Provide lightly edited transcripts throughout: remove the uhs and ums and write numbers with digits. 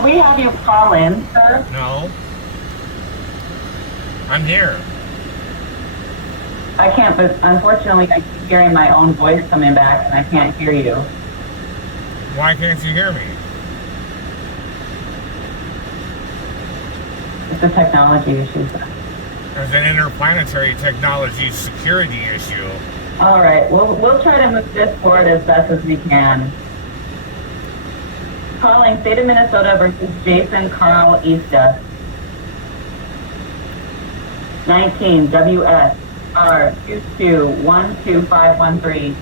Can we have you call in, sir? No. I'm here. I can't, but unfortunately, I keep hearing my own voice coming back, and I can't hear you. Why can't you hear me? It's a technology issue, sir. There's an interplanetary technology security issue. All right, we'll try to move this forward as best as we can. Calling State of Minnesota versus Jason Carl Easta. 19 WSR 2212513.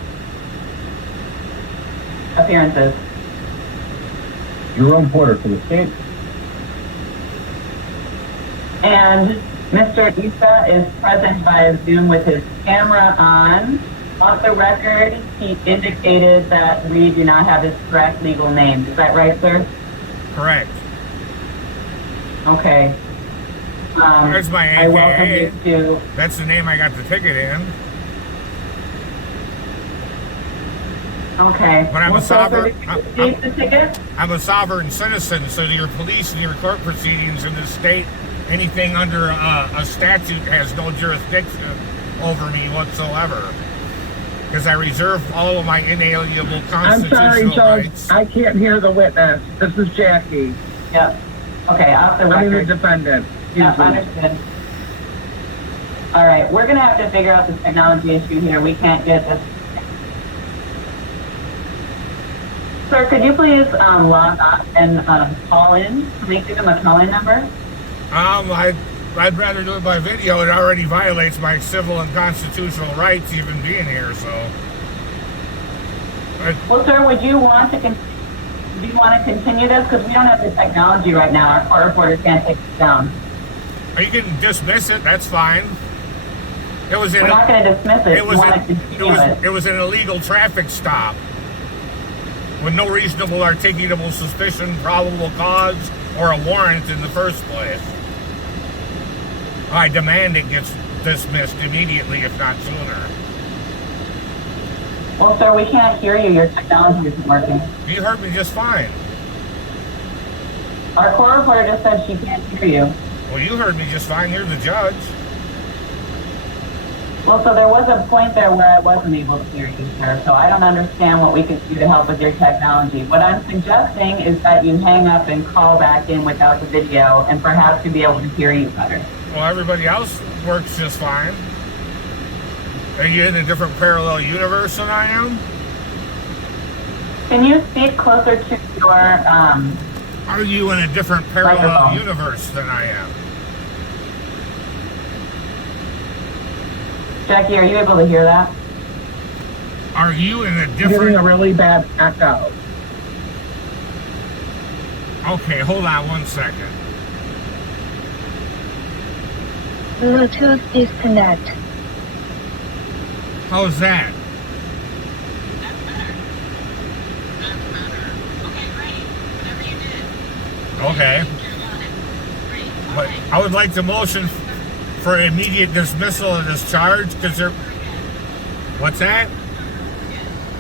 Appearances. Jerome Porter for the state. And Mr. Easta is present via Zoom with his camera on. Off the record, he indicated that we do not have his correct legal name. Is that right, sir? Correct. Okay. There's my AKA. I welcome you to... That's the name I got the ticket in. Okay. But I'm a sovereign. The ticket? I'm a sovereign citizen, so your police and your court proceedings in this state, anything under a statute has no jurisdiction over me whatsoever. Because I reserve all of my inalienable constitutional rights. I can't hear the witness. This is Jackie. Yep. Okay, off the record. I'm the defendant. Yep, understood. All right, we're going to have to figure out this technology issue here. We can't get this. Sir, could you please log on and call in? Can we give them a call-in number? I'd rather do it by video. It already violates my civil and constitutional rights even being here, so. Well, sir, would you want to continue this? Because we don't have the technology right now. Our court reporter can't take it down. You can dismiss it. That's fine. We're not going to dismiss it. It was an illegal traffic stop with no reasonable articulable suspicion, probable cause, or a warrant in the first place. I demand it gets dismissed immediately, if not sooner. Well, sir, we can't hear you. Your technology isn't working. You heard me just fine. Our court reporter just said she can't hear you. Well, you heard me just fine. You're the judge. Well, so there was a point there where I wasn't able to hear you, sir, so I don't understand what we could do to help with your technology. What I'm suggesting is that you hang up and call back in without the video, and perhaps you'll be able to hear you better. Well, everybody else works just fine. Are you in a different parallel universe than I am? Can you speak closer to your, Are you in a different parallel microphone universe than I am? Jackie, are you able to hear that? Are you in a You're different... getting a really bad echo. Okay, hold on one second. Bluetooth disconnect. How's that? That's better. Okay, great. Whatever you did. Okay. You're on it. Great. But Okay. I would like to motion for immediate dismissal of this charge, because they're... What's that?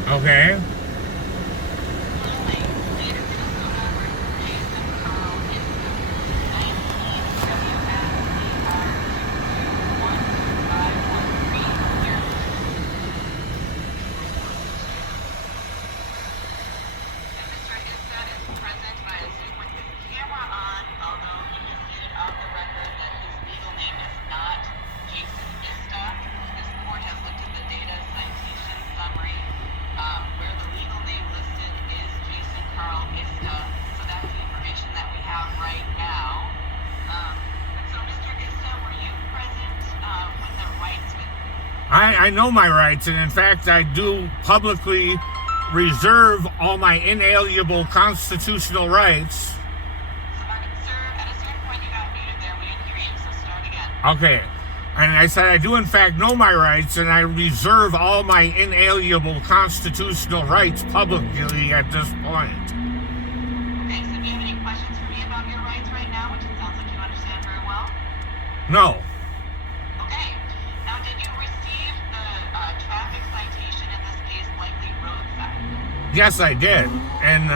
Okay. I know my rights, and in fact, I do publicly reserve all my inalienable constitutional rights. Sir, at a certain point you got muted there. We didn't hear you, so start again. Okay. And I said I do in fact know my rights, and I reserve all my inalienable constitutional rights publicly at this point. Okay, so do you have any questions for me about your rights right now, which it sounds like you understand very well? No. Okay. Now, did you receive the traffic citation in this case likely roadside? Yes, I did. And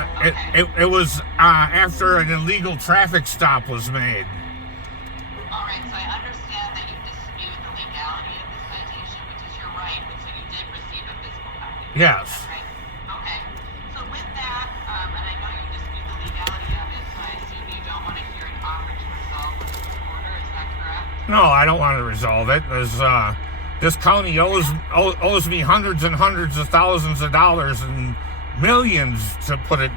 it was after an illegal traffic stop was made. All right, so I understand that you dispute the legality of this citation, which is your right, but so you did receive a physical copy. Yes. Is that right? Okay. So with that, and I know you dispute the legality of it, so I assume you don't want to hear an offer to resolve with this order. Is that correct? No, I don't want to resolve it. This county owes me hundreds and hundreds of thousands of dollars and millions, to put it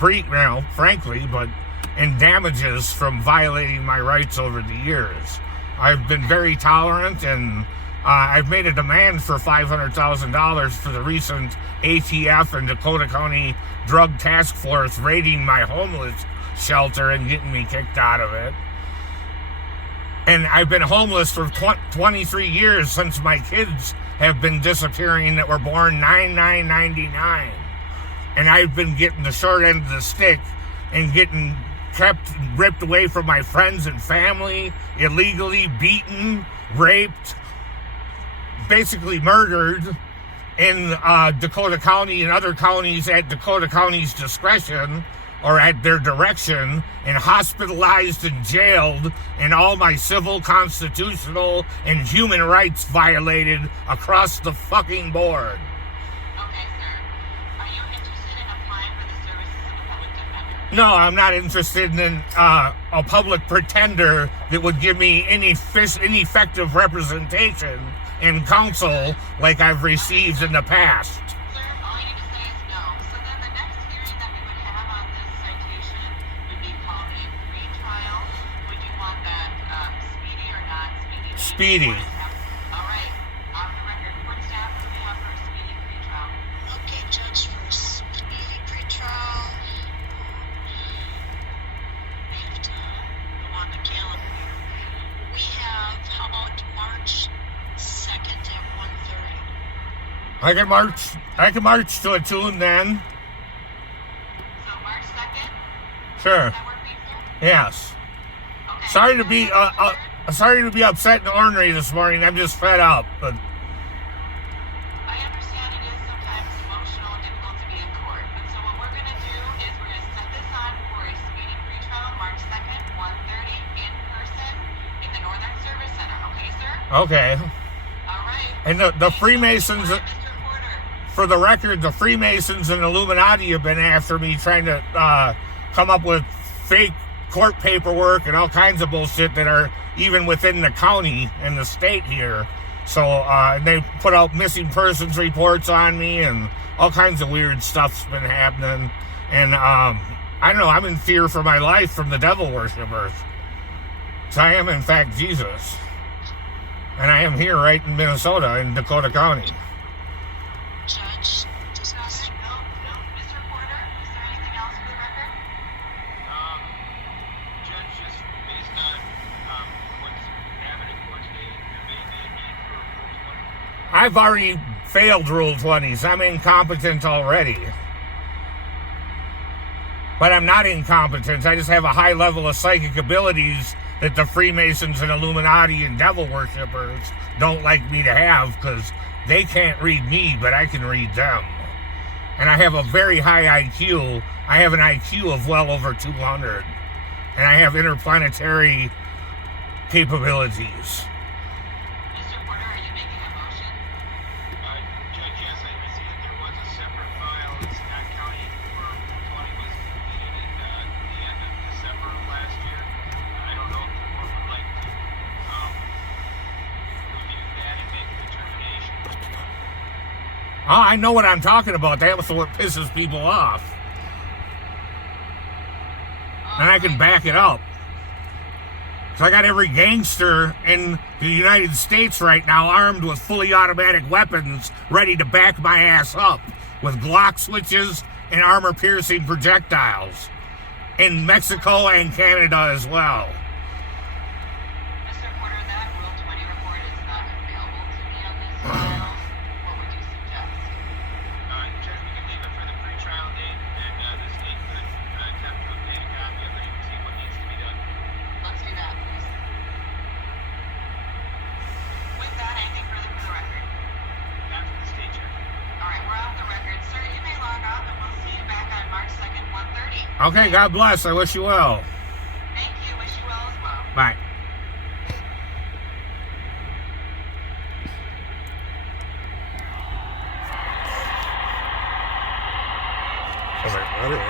frankly, but in damages from violating my rights over the years. I've been very tolerant, and I've made a demand for $500,000 for the recent ATF and Dakota County Drug Task Force raiding my homeless shelter and getting me kicked out of it. And I've been homeless for 23 years since my kids have been disappearing that were born 9/9/99. And I've been getting the short end of the stick and getting ripped away from my friends and family, illegally beaten, raped, basically murdered in Dakota County and other counties at Dakota County's discretion or at their direction, and hospitalized and jailed, and all my civil, constitutional, and human rights violated across the fucking board. Okay, sir. Are you interested in applying for the services of a public defender? No, I'm not interested in a public pretender that would give me any effective representation in counsel like I've received in the past. Sir, all you need to say is no. So then the next hearing that we would have on this citation would be called a pre-trial. Would you want that speedy or not speedy? Speedy. All right. Off the record, court staff, what do we have for a speedy pre-trial? Okay, Judge, for speedy pretrial, we have to go on the calendar here. We have, how about March 2nd at 1:30? I can march to a tune then. So March 2nd? Sure. Does that work for you, sir? Yes. Okay. Sorry to be upset and ornery this morning. I'm just fed up. But I understand it is sometimes emotional and difficult to be in court, but so what we're going to do is we're going to set this on for a speedy pretrial, March 2nd, 1:30, in person, in the Northern Service Center. Okay, sir? okay. All right. And the Freemasons, All right, Mr. Porter. for the record, the Freemasons and Illuminati have been after me, trying to come up with fake court paperwork and all kinds of bullshit that are even within the county and the state here. So they put out missing persons reports on me, and all kinds of weird stuff's been happening. And I don't know, I'm in fear for my life from the devil worshippers. So I am, in fact, Jesus. And I am here right in Minnesota, in Dakota County. Judge, does No, Mr. no. Mr. Porter, is there anything else for the record? Judge, just based on what's happening in court today, there may be a need for Rule 20. I've already failed Rule 20s. I'm incompetent already. But I'm not incompetent. I just have a high level of psychic abilities that the Freemasons and Illuminati and devil worshippers don't like me to have, because they can't read me, but I can read them. And I have a very high IQ. I have an IQ of well over 200. And I have interplanetary capabilities. Mr. Porter, are you making a motion? Judge, yes, I see that there was a separate file in Scott County where Rule 20 was completed at the end of December of last year. I don't know if the court would like to review that and make a determination. Oh, I know what I'm talking about. That's what pisses people off. And I can back it up. So I got every gangster in the United States right now armed with fully automatic weapons, ready to back my ass up with Glock switches and armor-piercing projectiles. In Mexico and Canada as well. Mr. Porter, that Rule 20 report is not available to me on this file. What would you suggest? Judge, we can leave it for the pretrial date, and the state could attempt to obtain a copy of it and see what needs to be done. Let's do that, please. With that, anything further for the record? Not to the state, Chair. All right, we're off the record. Sir, you may log Okay, God bless. I wish you well. Thank you. Wish you well as well. Bye. I was like, what?